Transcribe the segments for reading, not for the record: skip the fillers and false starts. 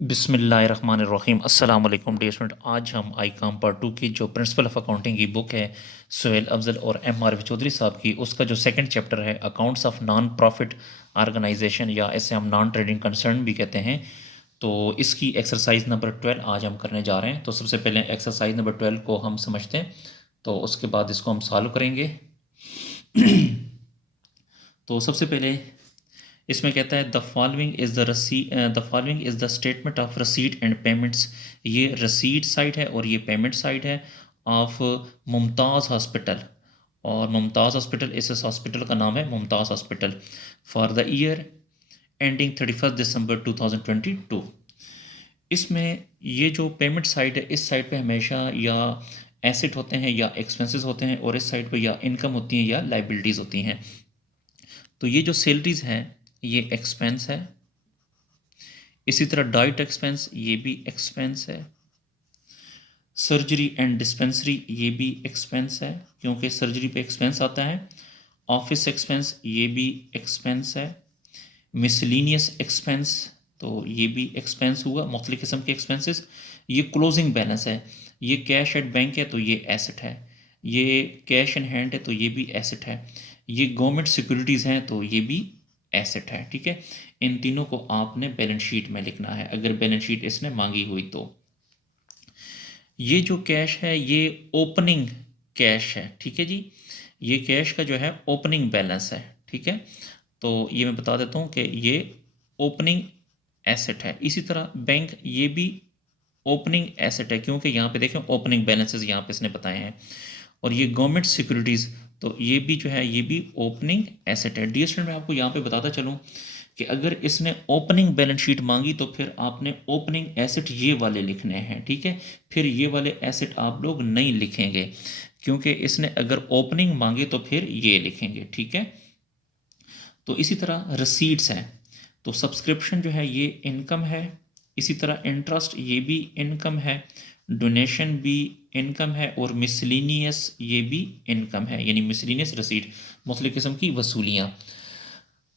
बिस्मिल्लाहिर्रहमानिर्रहीम अस्सलाम वालेकुम डियर स्टूडेंट। आज हम आई काम पार्ट 2 की जो प्रिंसिपल ऑफ अकाउंटिंग की बुक है सोहेल अफजल और MRV चौधरी साहब की, उसका जो सेकंड चैप्टर है accounts of non profit organisation या इसे हम नॉन ट्रेडिंग कंसर्न भी कहते हैं, तो इसकी एक्सरसाइज नंबर 12 आज हम करने जा रहे हैं। तो सबसे पहले एक्सरसाइज नंबर 12 को हम समझते हैं, तो उसके बाद इसको हम सॉल्व करेंगे। तो सबसे पहले इसमें कहता है the following is the statement of receipt and payments. ये रसीट साइड है और ये पेमेंट साइड है ऑफ मुमताज़ हॉस्पिटल, और मुमताज़ हॉस्पिटल इस हॉस्पिटल का नाम है Mumtaz hospital, for the year ending 31 दिसंबर 2022। इसमें ये जो पेमेंट साइड है, इस साइड पे हमेशा या एसेट होते हैं या एक्सपेंसेस होते हैं, और इस साइड पे या इनकम होती है या लाइबिलिटीज़ होती हैं। तो ये जो सैलरीज हैं ये एक्सपेंस है, इसी तरह डाइट एक्सपेंस ये भी एक्सपेंस है, सर्जरी एंड डिस्पेंसरी ये भी एक्सपेंस है क्योंकि सर्जरी पे एक्सपेंस आता है, ऑफिस एक्सपेंस ये भी एक्सपेंस है, मिसलिनियस एक्सपेंस तो ये भी एक्सपेंस हुआ, मुख्तलिफ़ किस्म के एक्सपेंसेस। ये क्लोजिंग बैलेंस है, ये कैश एट बैंक है तो ये एसेट है, ये कैश इन हैंड है तो ये भी एसेट है, ये गवर्नमेंट सिक्योरिटीज़ हैं तो ये भी एसेट है। ठीक है, इन तीनों को आपने बैलेंस शीट में लिखना है अगर बैलेंस शीट इसने मांगी हुई तो। ये जो कैश है ये ओपनिंग कैश है, ठीक है जी, ये कैश का जो है ओपनिंग बैलेंस है। ठीक है, तो ये मैं बता देता हूँ कि ये ओपनिंग एसेट है। इसी तरह बैंक ये भी ओपनिंग एसेट है क्योंकि यहाँ पे देखें ओपनिंग बैलेंसेस यहाँ पे इसने बताए हैं, और ये गवर्नमेंट सिक्योरिटीज़ तो ये भी जो है ये भी ओपनिंग एसेट है। डियर स्टूडेंट, मैं आपको यहाँ पे बताता चलूँ कि अगर इसने ओपनिंग बैलेंस शीट मांगी तो फिर आपने ओपनिंग एसेट ये वाले लिखने हैं। ठीक है, फिर ये वाले एसेट आप लोग नहीं लिखेंगे क्योंकि इसने अगर ओपनिंग मांगी तो फिर ये लिखेंगे। ठीक है, तो इसी तरह रसीट्स हैं, तो सब्सक्रिप्शन जो है ये इनकम है, इसी तरह इंटरेस्ट ये भी इनकम है, डोनेशन भी इनकम है, और मिसलिनियस ये भी इनकम है, यानी मिसलिनियस रसीट मुख्तलिफ़ किस्म की वसूलियाँ।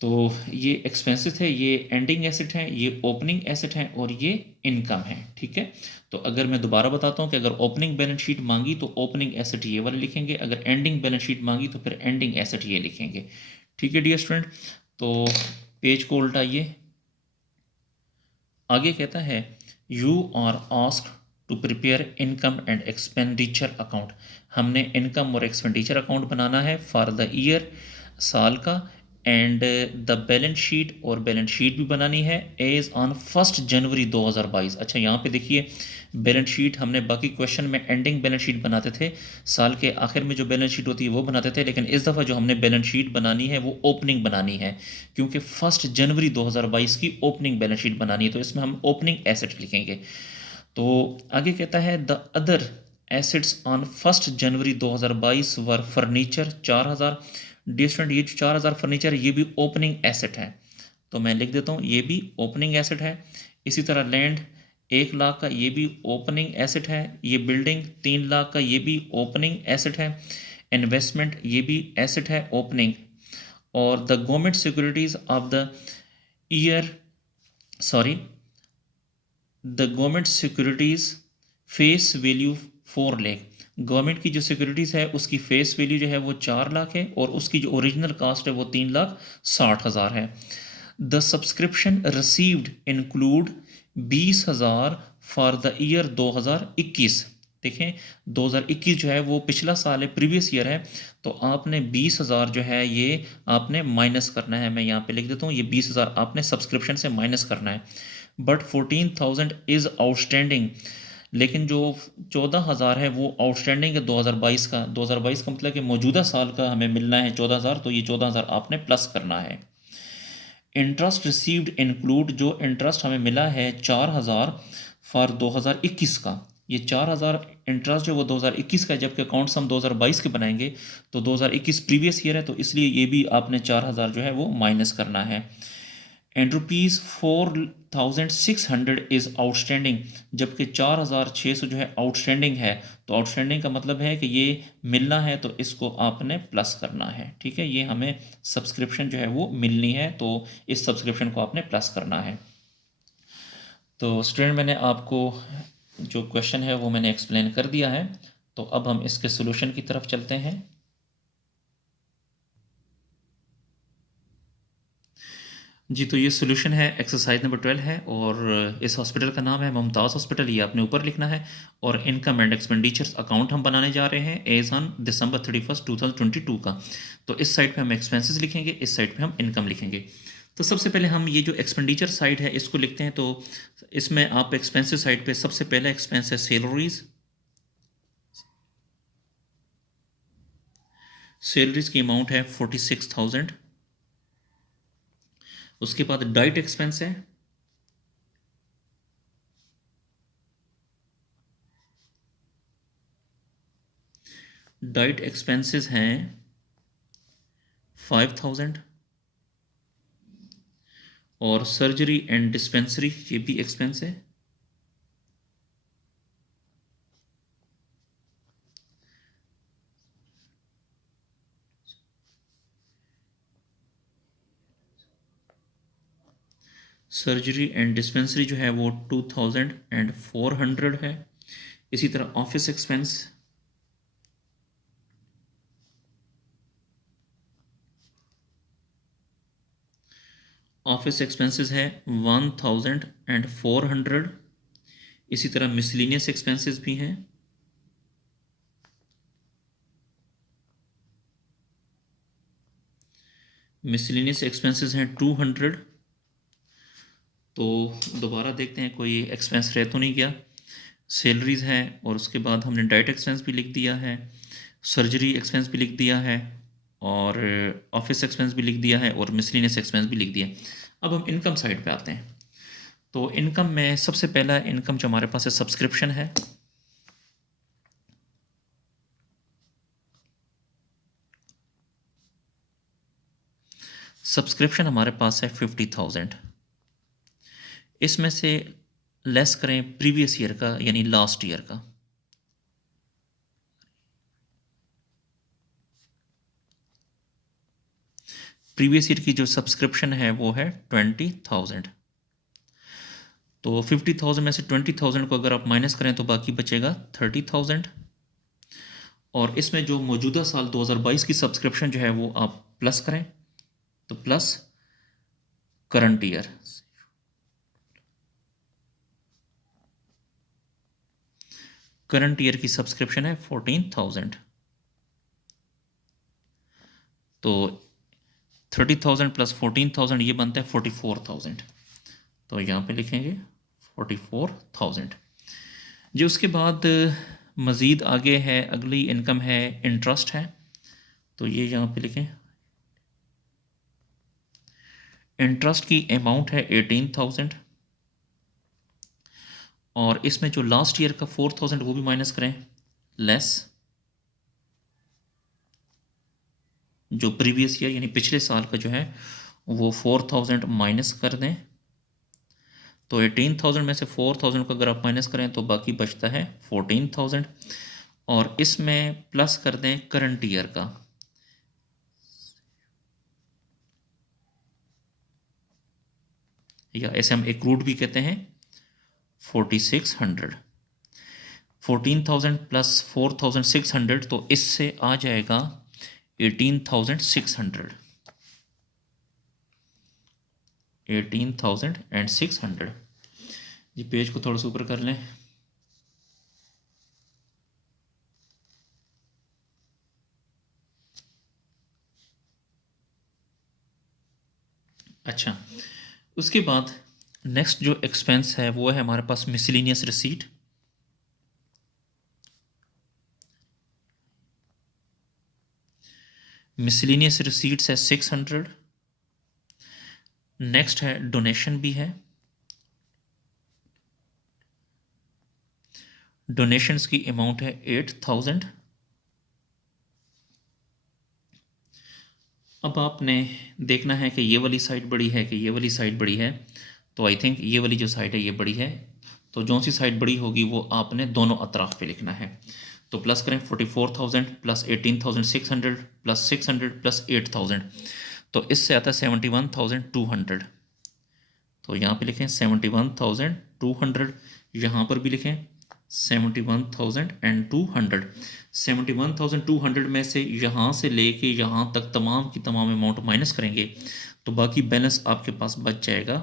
तो ये एक्सपेंसेस है, ये एंडिंग एसेट हैं, ये ओपनिंग एसेट हैं, और ये इनकम है। ठीक है, तो अगर मैं दोबारा बताता हूँ कि अगर ओपनिंग बैलेंस शीट मांगी तो ओपनिंग एसेट ये वाले लिखेंगे, अगर एंडिंग बैलेंस शीट मांगी तो फिर एंडिंग एसेट ये लिखेंगे। ठीक है डियर स्टूडेंट, तो पेज को उल्टाइए। आगे कहता है you are asked to prepare income and expenditure account. हमने इनकम और एक्सपेंडिचर अकाउंट बनाना है फॉर द ईयर, साल का, एंड द बैलेंस शीट, और बैलेंस शीट भी बनानी है एज ऑन 1 जनवरी 2022। अच्छा यहाँ पे देखिए बैलेंस शीट हमने बाकी क्वेश्चन में एंडिंग बैलेंस शीट बनाते थे, साल के आखिर में जो बैलेंस शीट होती है वो बनाते थे, लेकिन इस दफ़ा जो हमने बैलेंस शीट बनानी है वो ओपनिंग बनानी है क्योंकि 1 जनवरी 2022 की ओपनिंग बैलेंस शीट बनानी है, तो इसमें हम ओपनिंग एसेट लिखेंगे। तो आगे कहता है द अदर एसेट्स ऑन 1 जनवरी 2022 वर फर्नीचर 4,000। डिस्टेंट ये जो 4,000 फर्नीचर ये भी ओपनिंग एसेट है, तो मैं लिख देता हूँ ये भी ओपनिंग एसेट है। इसी तरह लैंड 1 लाख का ये भी ओपनिंग एसेट है, ये बिल्डिंग 3 लाख का ये भी ओपनिंग एसेट है, इन्वेस्टमेंट ये भी एसेट है ओपनिंग, और the government securities of the year, sorry, the government securities face value 4 lakh. Government की जो सिक्योरिटीज़ है उसकी फेस वैल्यू जो है वो 4 लाख है, और उसकी जो ओरिजिनल कास्ट है वो 3,60,000 है। The subscription received include 20,000 for the year 2021। देखें 2021 जो है वो पिछला साल है, प्रीवियस ईयर है, तो आपने 20,000 जो है ये आपने माइनस करना है। मैं यहाँ पे लिख देता हूँ ये 20,000 आपने सब्सक्रिप्शन से माइनस करना है। बट 14,000 इज़ आउटस्टैंडिंग, लेकिन जो 14,000 है वो आउटस्टैंडिंग है 2022 का। 2022 का मतलब कि मौजूदा साल का हमें मिलना है 14,000, तो ये 14,000 आपने प्लस करना है। इंटरेस्ट रिसीव्ड इंक्लूड, जो इंटरेस्ट हमें मिला है 4,000 फॉर 2021 का, ये 4,000 इंटरेस्ट जो वो 2021 का है, जबकि अकाउंट्स हम 2022 के बनाएंगे तो 2021 प्रीवियस ईयर है, तो इसलिए ये भी आपने 4,000 जो है वो माइनस करना है। एंड ₹4,600 इज़ आउटस्टैंडिंग, जबकि 4,600 जो है आउटस्टैंडिंग है, तो आउटस्टैंडिंग का मतलब है कि ये मिलना है तो इसको आपने प्लस करना है। ठीक है, ये हमें सब्सक्रिप्शन जो है वो मिलनी है, तो इस सब्सक्रिप्शन को आपने प्लस करना है। तो स्टूडेंट मैंने आपको जो क्वेश्चन है वो मैंने एक्सप्लेन कर दिया है, तो अब हम इसके सोल्यूशन की तरफ चलते हैं। जी, तो ये सोल्यूशन है, एक्सरसाइज नंबर 12 है, और इस हॉस्पिटल का नाम है मुमताज़ हॉस्पिटल, ये आपने ऊपर लिखना है। और इनकम एंड एक्सपेंडिचर्स अकाउंट हम बनाने जा रहे हैं एज ऑन December 31st 2022 का। तो इस साइड पे हम एक्सपेंसेस लिखेंगे, इस साइड पे हम इनकम लिखेंगे। तो सबसे पहले हम ये जो एक्सपेंडिचर साइड है इसको लिखते हैं। तो इसमें आप एक्सपेंसिव साइड पे सबसे पहला एक्सपेंस है सैलरीज। सैलरीज की अमाउंट है 46,000। उसके बाद डाइट एक्सपेंस है, डाइट एक्सपेंसेस हैं 5,000। और सर्जरी एंड डिस्पेंसरी ये भी एक्सपेंस है, सर्जरी एंड डिस्पेंसरी जो है वो 2,400 है। इसी तरह ऑफिस एक्सपेंस, ऑफिस एक्सपेंसेस है 1,400। इसी तरह मिसलिनियस एक्सपेंसेस भी हैं, मिसलिनियस एक्सपेंसेस हैं 200। तो दोबारा देखते हैं कोई एक्सपेंस रह तो नहीं गया। सैलरीज हैं, और उसके बाद हमने डाइट एक्सपेंस भी लिख दिया है, सर्जरी एक्सपेंस भी लिख दिया है, और ऑफिस एक्सपेंस भी लिख दिया है, और मिसलिनियस एक्सपेंस भी लिख दिया। अब हम इनकम साइड पे आते हैं। तो इनकम में सबसे पहला इनकम जो हमारे पास है सब्सक्रिप्शन है। सब्सक्रिप्शन हमारे पास है 50,000। इसमें से लेस करें प्रीवियस ईयर का, यानी लास्ट ईयर का। प्रीवियस ईयर की जो सब्सक्रिप्शन है वो है 20,000। तो 50,000 में से 20,000 को अगर आप माइनस करें तो बाकी बचेगा 30,000। और इसमें जो मौजूदा साल 2022 की सब्सक्रिप्शन जो है वो आप प्लस करें, तो plus current year. Current year की सब्सक्रिप्शन है 14,000। तो 30,000 प्लस 14,000 ये बनता है 44,000। तो यहाँ पे लिखेंगे 44,000 जी। उसके बाद मज़ीद आगे है, अगली इनकम है इंटरेस्ट है, तो ये यहाँ पे लिखें। इंटरेस्ट की अमाउंट है 18,000, और इसमें जो लास्ट ईयर का 4,000 वो भी माइनस करें, लेस जो प्रीवियस ईयर यानी पिछले साल का जो है वो 4,000 माइनस कर दें। तो 18,000 में से 4,000 को अगर आप माइनस करें तो बाकी बचता है 14,000, और इसमें प्लस कर दें करंट ईयर का। या ऐसे हम एक्रूड भी कहते हैं 4,600। 14,000 प्लस 4,600, तो इससे आ जाएगा 18,600। 18,600 जी। पेज को थोड़ा सा ऊपर कर लें। अच्छा, उसके बाद नेक्स्ट जो एक्सपेंस है वो है हमारे पास मिसलिनियस रिसीट। मिसलिनियस रिसीट्स है 600। नेक्स्ट है डोनेशन भी है। डोनेशंस की अमाउंट है 8,000। अब आपने देखना है कि ये वाली साइड बड़ी है कि ये वाली साइड बड़ी है। तो आई थिंक ये वाली जो साइड है ये बड़ी है, तो जो सी साइड बड़ी होगी वो आपने दोनों अतराफ पे लिखना है। तो प्लस करें 44,000 प्लस 18,600 प्लस 600 प्लस 8,000, तो इससे आता है 71,200। तो यहाँ पे लिखें 71,200, यहाँ पर भी लिखें 71,200। 71,200 में से यहाँ से लेके यहाँ तक तमाम की तमाम अमाउंट माइनस करेंगे तो बाकी बैलेंस आपके पास बच जाएगा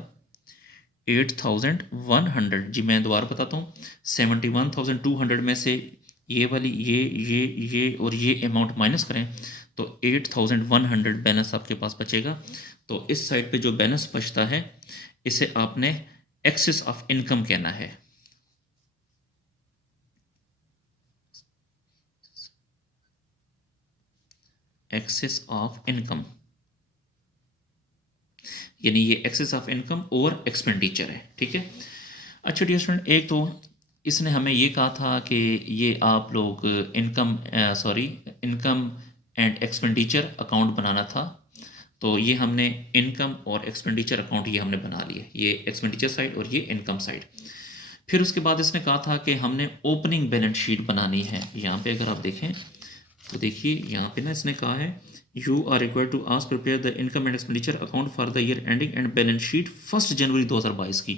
8,100। जी मैं दोबारा बताता हूँ, 71,200 में से ये वाली ये और ये अमाउंट माइनस करें तो 8,100 बैलेंस आपके पास बचेगा। तो इस साइड पे जो बैलेंस बचता है इसे आपने एक्सेस ऑफ इनकम कहना है। एक्सेस ऑफ इनकम, यानी ये एक्सेस ऑफ इनकम और एक्सपेंडिचर है, ठीक है। अच्छा डियर स्टूडेंट, एक तो इसने हमें ये कहा था कि ये आप लोग इनकम एंड एक्सपेंडिचर अकाउंट बनाना था, तो ये हमने इनकम और एक्सपेंडिचर अकाउंट ये हमने बना लिए, ये एक्सपेंडिचर साइड और ये इनकम साइड। फिर उसके बाद इसने कहा था कि हमने ओपनिंग बैलेंस शीट बनानी है। यहाँ पे अगर आप देखें तो देखिए यहाँ पे ना इसने कहा है you are required to ask prepare the income and expenditure account for the year ending and balance sheet 1 जनवरी 2022 की।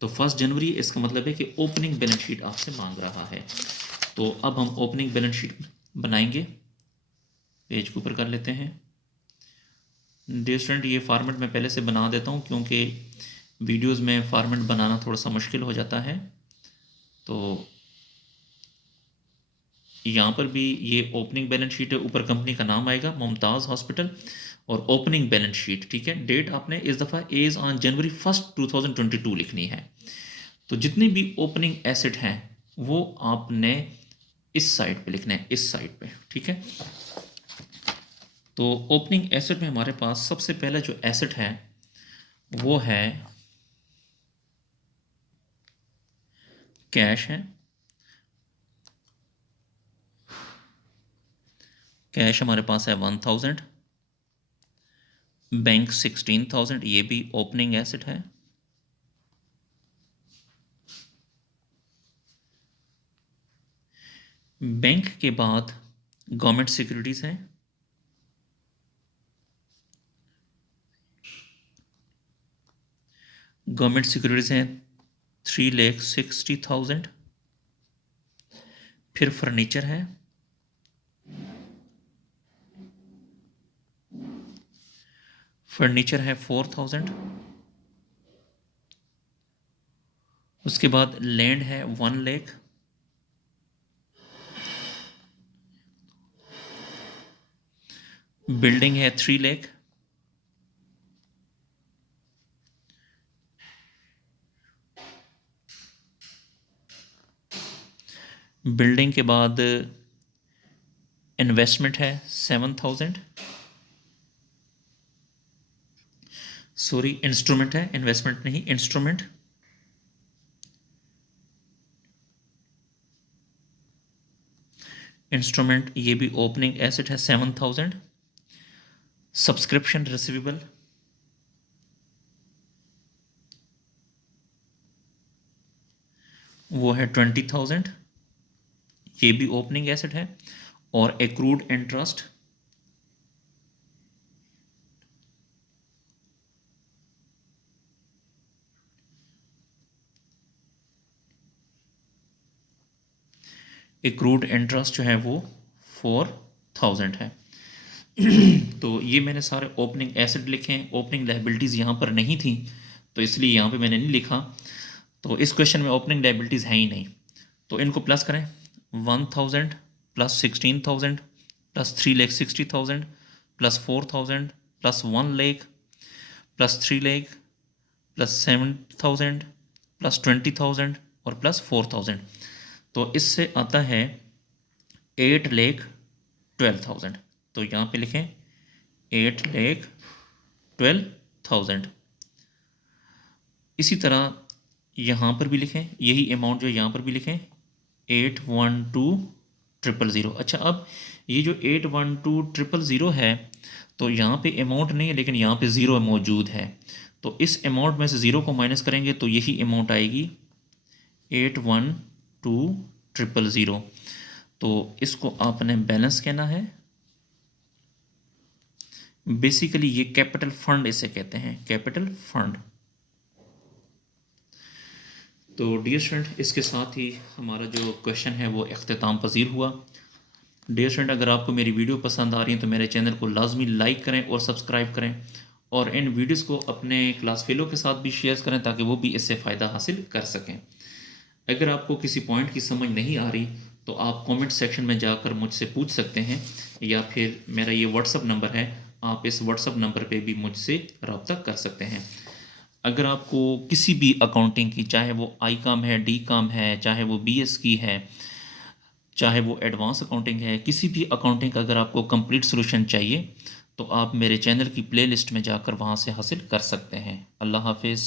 तो 1 जनवरी इसका मतलब है कि ओपनिंग बैलेंस शीट आपसे मांग रहा है। तो अब हम ओपनिंग बैलेंस शीट बनाएंगे, पेज के ऊपर कर लेते हैं। डियर स्टूडेंट, ये फॉर्मेट मैं पहले से बना देता हूँ क्योंकि वीडियोस में फॉर्मेट बनाना थोड़ा सा मुश्किल हो जाता है। तो यहाँ पर भी ये ओपनिंग बैलेंस शीट है, ऊपर कंपनी का नाम आएगा मुमताज़ हॉस्पिटल और ओपनिंग बैलेंस शीट, ठीक है। डेट आपने इस दफ़ा इज़ ऑन जनवरी 1, 2022 लिखनी है। तो जितनी भी ओपनिंग एसेट हैं वो आपने इस साइड पे लिखना है, इस साइड पे, ठीक है। तो ओपनिंग एसेट में हमारे पास सबसे पहला जो एसेट है वो है कैश है। कैश हमारे पास है 1,000, बैंक 16,000, ये भी ओपनिंग एसेट है। बैंक के बाद गवर्नमेंट सिक्योरिटीज हैं, गवर्नमेंट सिक्योरिटीज हैं 3,60,000। फिर फर्नीचर है, फर्नीचर है 4,000। उसके बाद लैंड है 1 लाख। बिल्डिंग है 3 लाख। बिल्डिंग के बाद इन्वेस्टमेंट है 7,000। सॉरी, इंस्ट्रूमेंट है, इन्वेस्टमेंट नहीं, इंस्ट्रूमेंट। इंस्ट्रूमेंट ये भी ओपनिंग एसेट है 7,000। सब्सक्रिप्शन रिसीवेबल वो है 20,000, ये भी ओपनिंग एसेट है। और एक्रूड इंटरेस्ट एक्रूड इंटरेस्ट जो है वो 4,000 है। तो ये मैंने सारे ओपनिंग एसेट लिखे हैं। ओपनिंग लायबिलिटीज़ यहाँ पर नहीं थी तो इसलिए यहाँ पे मैंने नहीं लिखा। तो इस क्वेश्चन में ओपनिंग लायबिलिटीज़ हैं ही नहीं, तो इनको प्लस करें। 1,000 plus 16,000 plus 3,60,000 plus 4,000 plus 1 lakh plus 3 lakh plus 7,000 plus 20,000 और प्लस 4,000। तो इससे आता है 8,12,000। तो यहाँ पे लिखें 8,12,000। इसी तरह यहाँ पर भी लिखें, यही अमाउंट जो यहाँ पर भी लिखें 8,12,000। अच्छा, अब ये जो 8,12,000 है तो यहाँ पे अमाउंट नहीं है लेकिन यहाँ पे ज़ीरो मौजूद है। तो इस अमाउंट में से ज़ीरो को माइनस करेंगे तो यही अमाउंट आएगी 8,12,000। तो इसको आपने बैलेंस कहना है। बेसिकली ये कैपिटल फंड इसे कहते हैं, कैपिटल फंड। तो डियर स्टूडेंट, इसके साथ ही हमारा जो क्वेश्चन है वो इख्तिताम पजीर हुआ। डियर स्टूडेंट, अगर आपको मेरी वीडियो पसंद आ रही है तो मेरे चैनल को लाजमी लाइक करें और सब्सक्राइब करें, और इन वीडियोस को अपने क्लास फेलो के साथ भी शेयर करें ताकि वो भी इससे फ़ायदा हासिल कर सकें। अगर आपको किसी पॉइंट की समझ नहीं आ रही तो आप कमेंट सेक्शन में जाकर मुझसे पूछ सकते हैं, या फिर मेरा ये व्हाट्सअप नंबर है, आप इस व्हाट्सअप नंबर पे भी मुझसे रब्ता कर सकते हैं। अगर आपको किसी भी अकाउंटिंग की, चाहे वो आई काम है, डी काम है, चाहे वो BS की है, चाहे वो एडवांस अकाउंटिंग है, किसी भी अकाउंटिंग का अगर आपको कंप्लीट सॉल्यूशन चाहिए तो आप मेरे चैनल की प्लेलिस्ट में जाकर वहाँ से हासिल कर सकते हैं। अल्लाह हाफिज़।